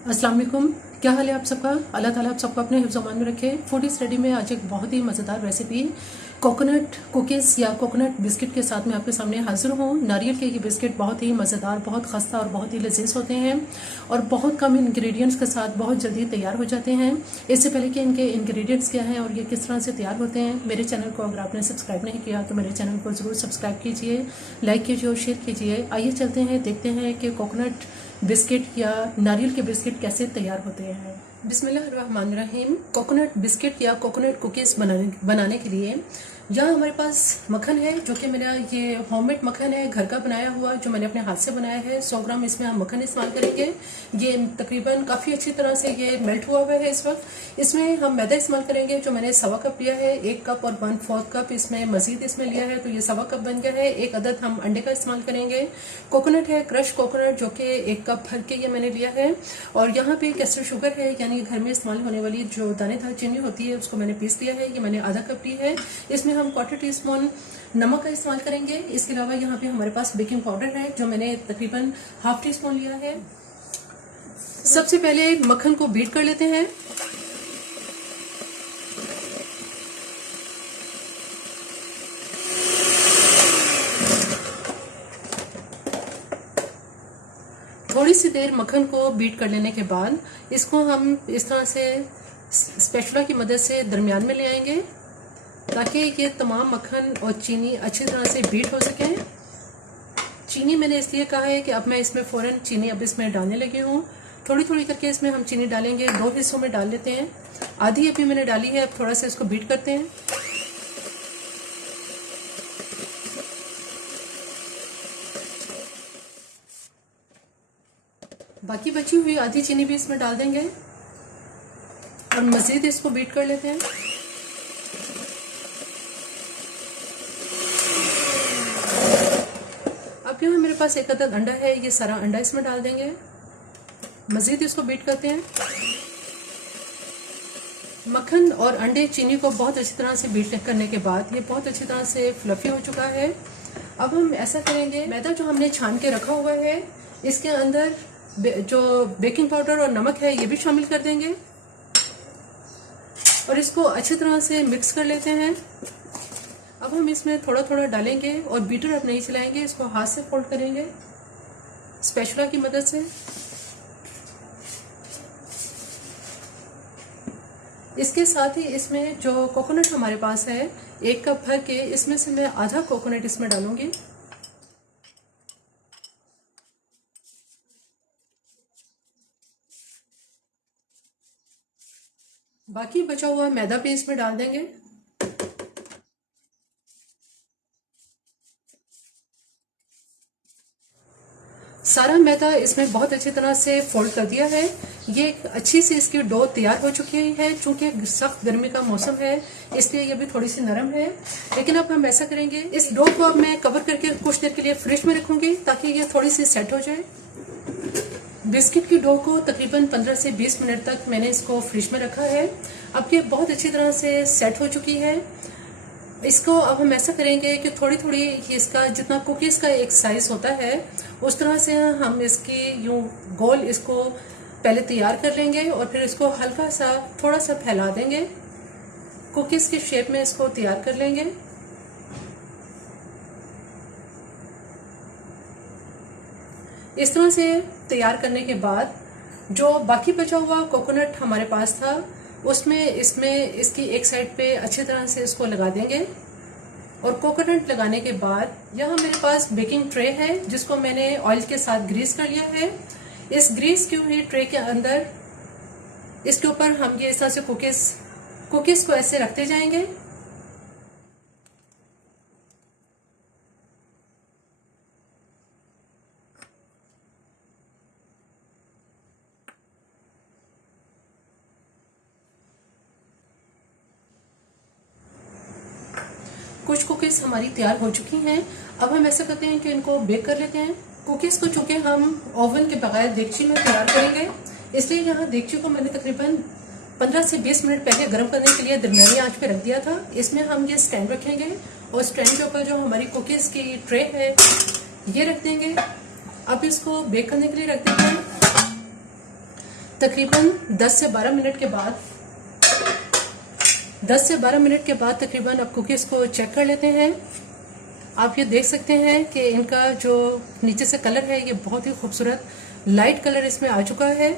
अस्सलाम वालेकुम। क्या हाल है आप सबका? अल्लाह ताला आप सबको अपने हिफ्ज़ अमान में रखे। फूड स्टडी में आज एक बहुत ही मज़ेदार रेसिपी कोकोनट कुकीज़ या कोकोनट बिस्किट के साथ मैं आपके सामने हाजिर हूँ। नारियल के ये बिस्किट बहुत ही मज़ेदार, बहुत खस्ता और बहुत ही लजीज होते हैं और बहुत कम इंग्रेडिएंट्स के साथ बहुत जल्दी तैयार हो जाते हैं। इससे पहले कि इनके इंग्रेडिएंट्स क्या हैं और ये किस तरह से तैयार होते हैं, मेरे चैनल को अगर आपने सब्सक्राइब नहीं किया तो मेरे चैनल को ज़रूर सब्सक्राइब कीजिए, लाइक कीजिए और शेयर कीजिए। आइए चलते हैं, देखते हैं कि कोकोनट बिस्किट या नारियल के बिस्किट कैसे तैयार होते हैं। बिस्मिल्लाहिर्रहमानिर्रहीम। कोकोनट बिस्किट या कोकोनट कुकीज़ बनाने के लिए यहाँ हमारे पास मक्खन है, जो कि मेरा ये होममेड मक्खन है, घर का बनाया हुआ, जो मैंने अपने हाथ से बनाया है। 100 ग्राम इसमें हम मक्खन इस्तेमाल करेंगे। ये तकरीबन काफ़ी अच्छी तरह से ये मेल्ट हुआ हुआ है इस वक्त। इसमें हम मैदा इस्तेमाल करेंगे, जो मैंने 1.25 कप लिया है। 1 कप और 1/4 कप इसमें मजीद इसमें लिया है, तो ये 1.25 कप बन गया है। 1 अदद हम अंडे का इस्तेमाल करेंगे। कोकोनट है, क्रश कोकोनट, जो कि 1 कप भर के ये मैंने लिया है। और यहाँ पे कैस्टर शुगर है, यानी घर में इस्तेमाल होने वाली जो दानेदार चीनी होती है, उसको मैंने पीस लिया है। ये मैंने आधा कप ली है। इसमें हम 1/4 टीस्पून नमक का इस्तेमाल करेंगे। इसके अलावा यहाँ पे हमारे पास बेकिंग पाउडर है, जो मैंने तकरीबन 1/2 टीस्पून लिया है। सबसे पहले मक्खन को बीट कर लेते हैं। थोड़ी सी देर मक्खन को बीट कर लेने के बाद इसको हम इस तरह से स्पैचुला की मदद से दरमियान में ले आएंगे, ताकि ये तमाम मक्खन और चीनी अच्छी तरह से बीट हो सके। चीनी मैंने इसलिए कहा है कि अब मैं इसमें फ़ौरन चीनी अब इसमें डालने लगी हूँ। थोड़ी थोड़ी करके इसमें हम चीनी डालेंगे। 2 हिस्सों में डाल लेते हैं। आधी अभी मैंने डाली है। अब थोड़ा सा इसको बीट करते हैं। बाकी बची हुई आधी चीनी भी इसमें डाल देंगे और मज़ीद इसको बीट कर लेते हैं। अब यहाँ मेरे पास 1 अदद अंडा है, ये सारा अंडा इसमें डाल देंगे। मज़ीद इसको बीट करते हैं। मक्खन और अंडे चीनी को बहुत अच्छी तरह से बीट करने के बाद ये बहुत अच्छी तरह से फ्लफी हो चुका है। अब हम ऐसा करेंगे, मैदा जो हमने छान के रखा हुआ है, इसके अंदर जो बेकिंग पाउडर और नमक है ये भी शामिल कर देंगे और इसको अच्छी तरह से मिक्स कर लेते हैं। अब हम इसमें थोड़ा थोड़ा डालेंगे और बीटर अब नहीं चलाएंगे, इसको हाथ से फोल्ड करेंगे स्पैचुला की मदद से। इसके साथ ही इसमें जो कोकोनट हमारे पास है 1 कप भर के, इसमें से मैं आधा कोकोनट इसमें डालूंगी। बाकी बचा हुआ मैदा भी इसमें डाल देंगे। सारा मैदा इसमें बहुत अच्छी तरह से फोल्ड कर दिया है। ये एक अच्छी सी इसकी डो तैयार हो चुकी है। चूंकि सख्त गर्मी का मौसम है, इसलिए ये भी थोड़ी सी नरम है। लेकिन अब हम ऐसा करेंगे, इस डो को अब मैं कवर करके कुछ देर के लिए फ्रिज में रखूंगी, ताकि ये थोड़ी सी सेट हो जाए। बिस्किट की डो को तकरीबन 15 से 20 मिनट तक मैंने इसको फ्रिज में रखा है। अब ये बहुत अच्छी तरह से सेट हो चुकी है। इसको अब हम ऐसा करेंगे कि थोड़ी थोड़ी इसका जितना कुकीज़ का एक साइज होता है, उस तरह से हम इसकी यूं गोल इसको पहले तैयार कर लेंगे और फिर इसको हल्का सा थोड़ा सा फैला देंगे। कुकीज़ की शेप में इसको तैयार कर लेंगे। इस तरह से तैयार करने के बाद जो बाकी बचा हुआ कोकोनट हमारे पास था, उसमें इसमें इसकी एक साइड पे अच्छी तरह से इसको लगा देंगे। और कोकोनट लगाने के बाद यहाँ मेरे पास बेकिंग ट्रे है, जिसको मैंने ऑयल के साथ ग्रीस कर लिया है। इस ग्रीस की हुई ट्रे के अंदर इसके ऊपर हम ये इस तरह से कुकीज़ को ऐसे रखते जाएंगे। कुछ कुकीज़ हमारी तैयार हो चुकी हैं। अब हम ऐसा करते हैं कि इनको बेक कर लेते हैं। कुकीज़ को चूंकि हम ओवन के बगैर देगची में तैयार करेंगे, इसलिए यहाँ देगची को मैंने तकरीबन 15 से 20 मिनट पहले गर्म करने के लिए दरमियानी आंच पे रख दिया था। इसमें हम ये स्टैंड रखेंगे और स्टैंड के ऊपर जो हमारी कुकीज़ की ट्रे है ये रख देंगे। अब इसको बेक करने के लिए रख देते हैं। तकरीबन 10 से 12 मिनट के बाद 10 से 12 मिनट के बाद तकरीबन अब कुकीज़ को चेक कर लेते हैं। आप ये देख सकते हैं कि इनका जो नीचे से कलर है ये बहुत ही खूबसूरत लाइट कलर इसमें आ चुका है।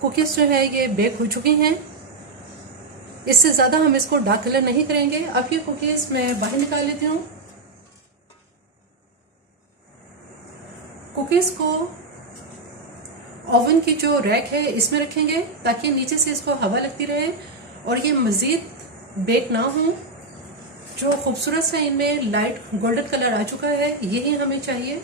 कुकीज़ जो है ये बेक हो चुकी हैं। इससे ज़्यादा हम इसको डार्क कलर नहीं करेंगे। अब ये कुकीज़ मैं बाहर निकाल लेती हूँ। कुकीज़ को ओवन की जो रैक है इसमें रखेंगे ताकि नीचे से इसको हवा लगती रहे और ये मज़ीद बेक ना हो। जो खूबसूरत सा इनमें लाइट गोल्डन कलर आ चुका है यही हमें चाहिए।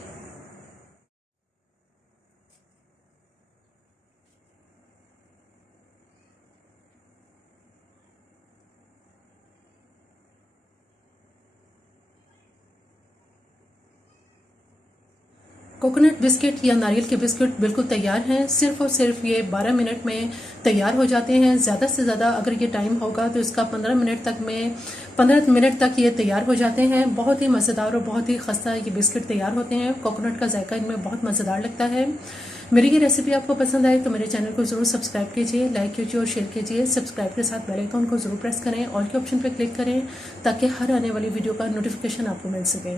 कोकोनट बिस्किट या नारियल के बिस्किट बिल्कुल तैयार हैं। सिर्फ और सिर्फ ये 12 मिनट में तैयार हो जाते हैं। ज़्यादा से ज़्यादा अगर ये टाइम होगा तो इसका 15 मिनट तक ये तैयार हो जाते हैं। बहुत ही मज़ेदार और बहुत ही खस्ता ये बिस्किट तैयार होते हैं। कोकोनट का जायका इनमें बहुत मज़ेदार लगता है। मेरी ये रेसिपी आपको पसंद आए तो मेरे चैनल को ज़रूर सब्सक्राइब कीजिए, लाइक कीजिए और शेयर कीजिए। सब्सक्राइब के साथ बेल आइकन को ज़रूर प्रेस करें, ऑल के ऑप्शन पर क्लिक करें ताकि हर आने वाली वीडियो का नोटिफिकेशन आपको मिल सके।